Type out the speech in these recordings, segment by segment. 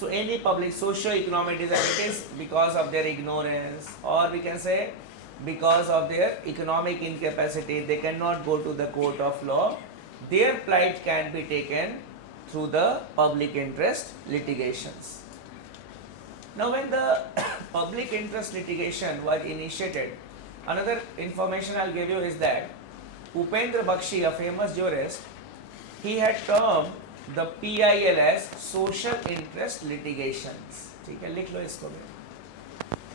So any public socio-economic disabilities because of their ignorance, or we can say because of their economic incapacity, they cannot go to the court of law, their plight can be taken through the public interest litigations. Now when the public interest litigation was initiated, another information I'll give you is that Upendra Bakshi, a famous jurist, he had termed the PIL as social interest litigations. ठीक है, लिख लो इसको भी.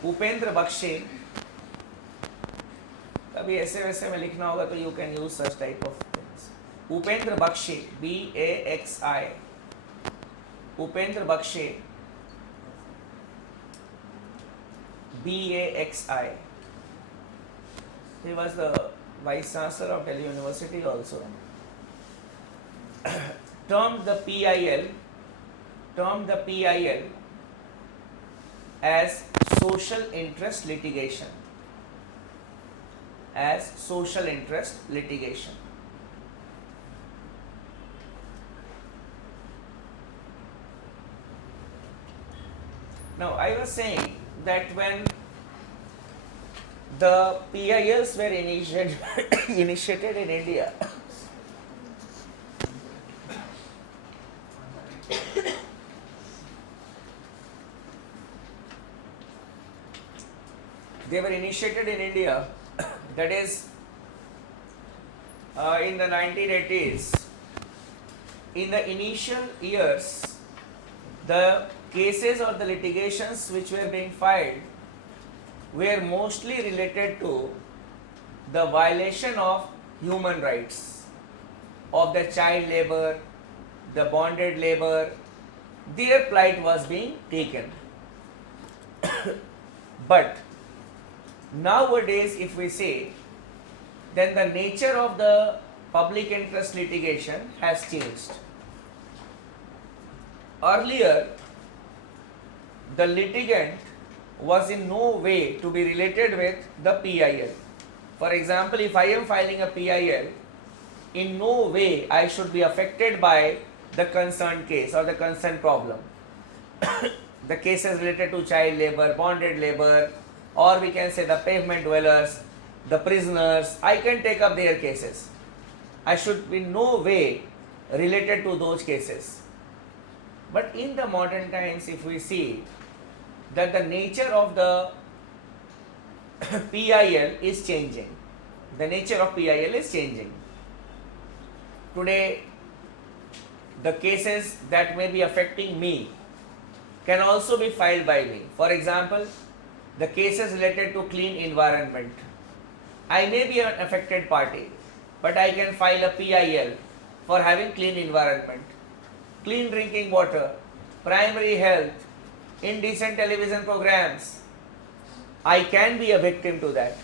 उपेंद्र बख्शी, कभी ऐसे वैसे में लिखना होगा तो you can use such type of things. Upendra Bakshi, BAXI, Upendra Bakshi, BAXI. He was the Vice Chancellor of Delhi University also. Termed the PIL as social interest litigation. As social interest litigation. Now I was saying that when the PILs were initiated in India, they were initiated in India, that is in the 1980s. In the initial years, the cases or the litigations which were being filed were mostly related to the violation of human rights, of the child labor, the bonded labor. Their plight was being taken. But nowadays, if we say, then the nature of the public interest litigation has changed. Earlier, the litigant was in no way to be related with the PIL. For example, if I am filing a PIL, in no way I should be affected by the concerned case or the concerned problem. The cases related to child labor, bonded labor, or we can say the pavement dwellers, the prisoners, I can take up their cases. I should be in no way related to those cases. But in the modern times, if we see that the nature of the PIL is changing, the nature of PIL is changing. Today, the cases that may be affecting me can also be filed by me. For example, the cases related to clean environment. I may be an affected party, but I can file a PIL for having clean environment, clean drinking water, primary health, indecent television programs. I can be a victim to that.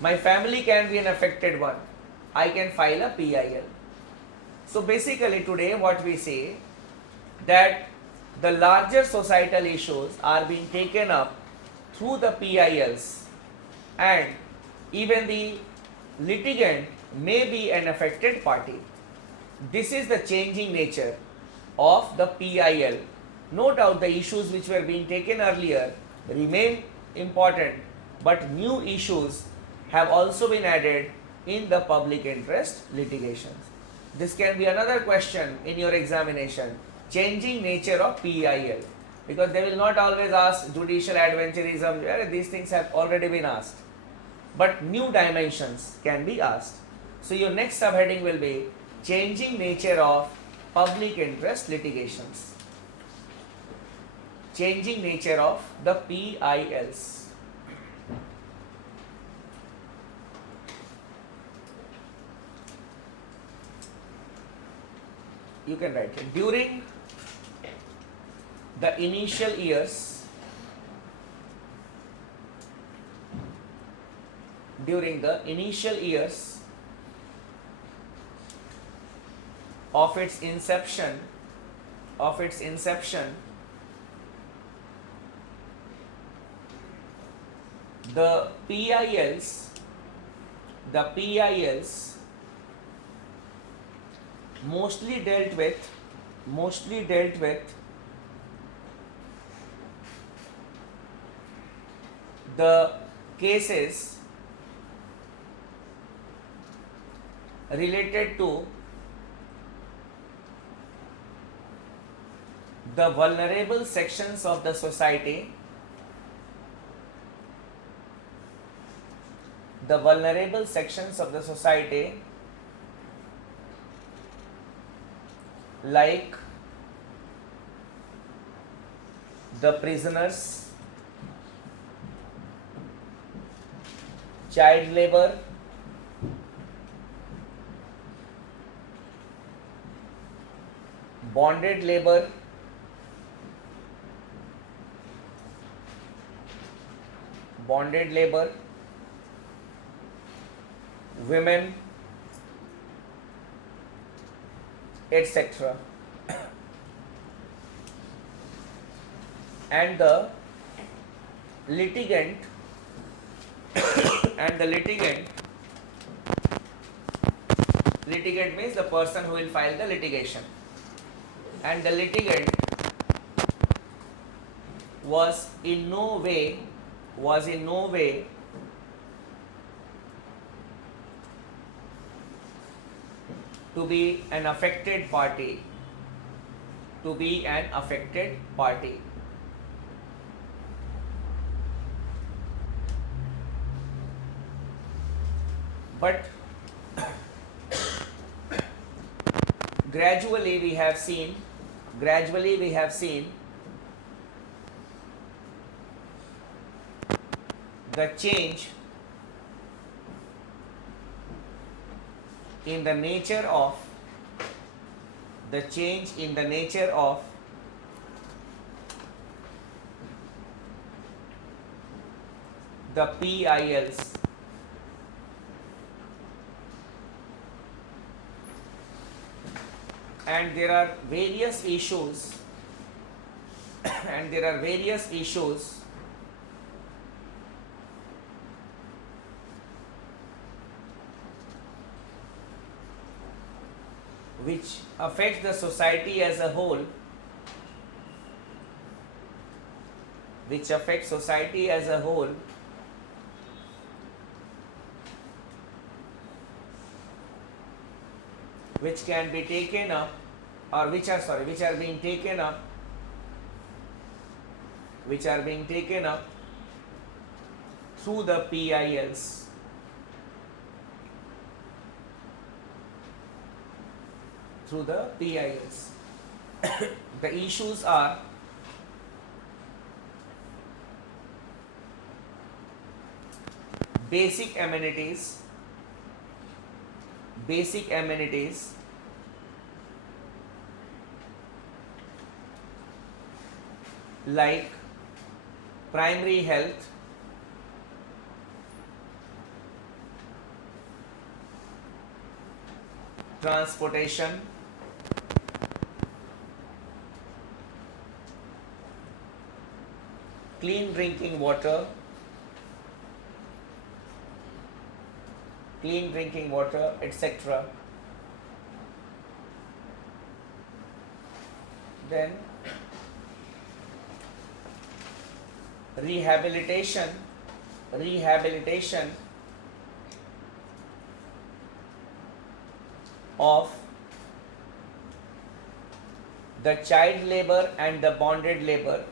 My family can be an affected one. I can file a PIL. So basically today what we say, that the larger societal issues are being taken up through the PILs, and even the litigant may be an affected party. This is the changing nature of the PIL. No doubt the issues which were being taken earlier remain important, but new issues have also been added in the public interest litigations. This can be another question in your examination, changing nature of PIL, because they will not always ask judicial adventurism. These things have already been asked, but new dimensions can be asked. So your next subheading will be changing nature of public interest litigations. Changing nature of the PILs. You can write it. During the initial years, of its inception, the PILs mostly dealt with the cases related to the vulnerable sections of the society, the vulnerable sections of the society, like the prisoners, child labor, bonded labor, women, etc. And the litigant litigant means the person who will file the litigation, and the litigant was in no way to be an affected party, but gradually we have seen the change in the nature of the PILs, and there are various issues which affect the society as a whole, which can be taken up, or which are being taken up through the PILs. The issues are basic amenities like primary health, transportation, clean drinking water, etc. Then rehabilitation of the child labor and the bonded labor,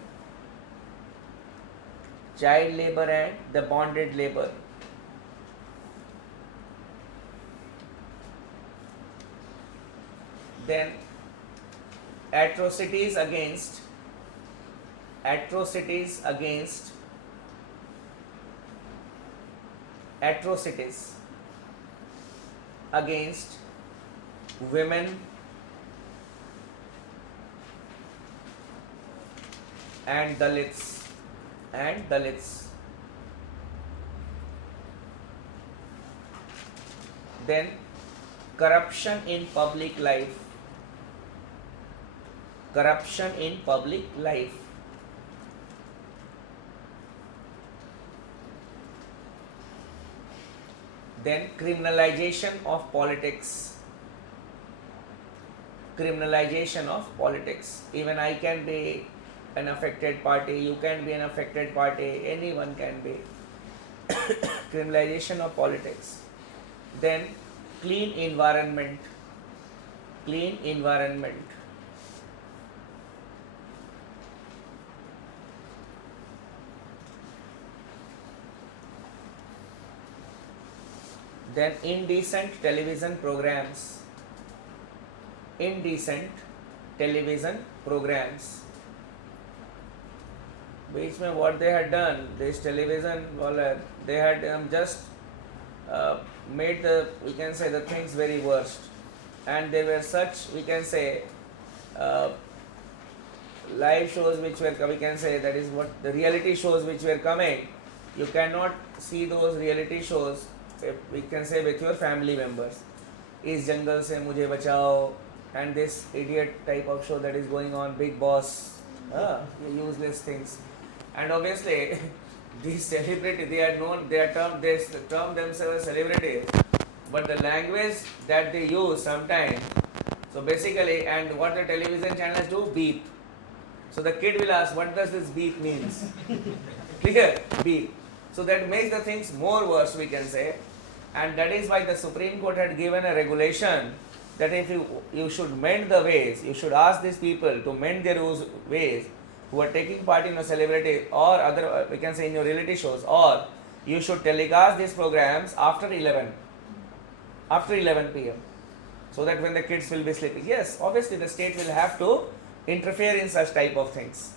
then atrocities against women and Dalits. Then corruption in public life. Then criminalization of politics. Even I can be an affected party, you can be an affected party, anyone can be. criminalization of politics. Then clean environment, clean environment. Then indecent television programs, indecent television programs. Which means what they had done, this television, well, they had just made the, we can say, the things very worst, and there were such, we can say, live shows which were, we can say, that is what the reality shows which were coming. You cannot see those reality shows, we can say, with your family members. Is jungle se mujhe bachao, and this idiot type of show that is going on, Big Boss, useless things. And obviously these celebrities, they are known, they term themselves as celebrities, but the language that they use sometimes, so basically, and what the television channels do, beep. So the kid will ask, what does this beep means? Clear? Beep. So that makes the things more worse, we can say, and that is why the Supreme Court had given a regulation that if you should mend the ways, you should ask these people to mend their ways who are taking part in a celebrity or other, we can say, in your reality shows, or you should telecast these programs after 11 p.m. so that when the kids will be sleeping. Yes, obviously the state will have to interfere in such type of things.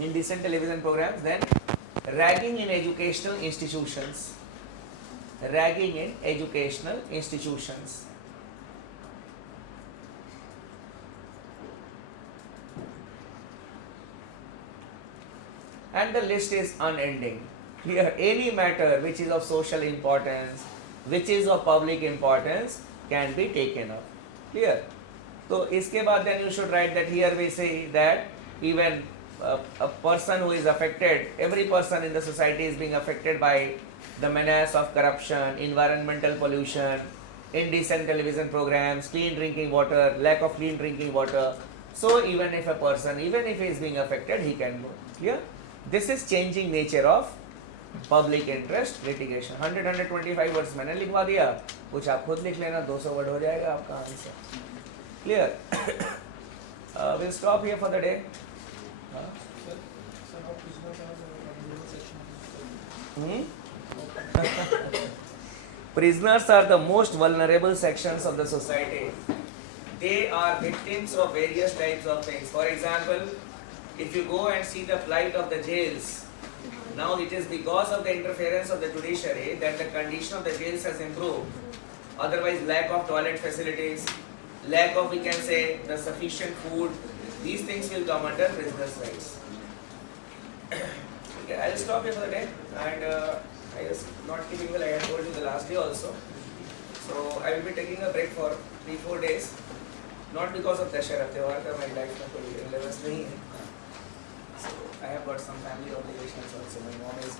Indecent television programs. Then ragging in educational institutions, ragging in educational institutions. And the list is unending. Here, any matter which is of social importance, which is of public importance, can be taken up. Clear? So, iske baad then you should write that here we say that even a person who is affected, every person in the society is being affected by the menace of corruption, environmental pollution, indecent television programs, clean drinking water, lack of clean drinking water. So, even if a person, even if he is being affected, he can go. Clear? This is changing nature of public interest litigation. 125 words मैंने लिखवा दिया, कुछ आप खुद लिख लेना, 200 word हो जाएगा आपका answer. Clear? We'll stop here for the day. Prisoners are the most vulnerable sections of the society. They are victims of various types of things. For example, if you go and see the plight of the jails, now it is because of the interference of the judiciary that the condition of the jails has improved. Otherwise, lack of toilet facilities, lack of, we can say, the sufficient food, these things will come under prisoners' rights. Okay, I will stop here for the day, and I was not keeping well, I had told you the last day also. So I will be taking a break for 3-4 days, not because of Dashera, Tewar ka my life में कोई relevance नहीं है. So I have got some family obligations also. My mom is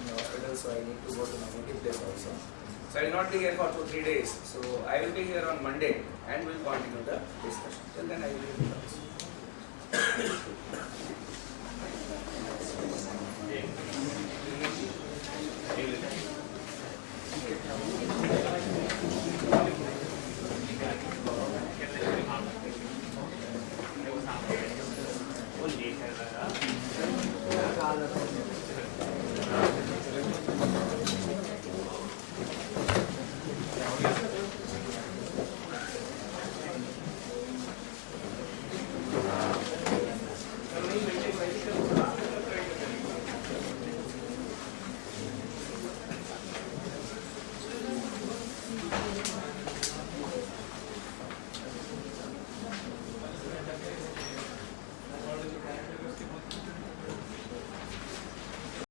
in the hospital, so I need to go to my native place also. So I will not be here for 2-3 days. So I will be here on Monday and we will continue the discussion.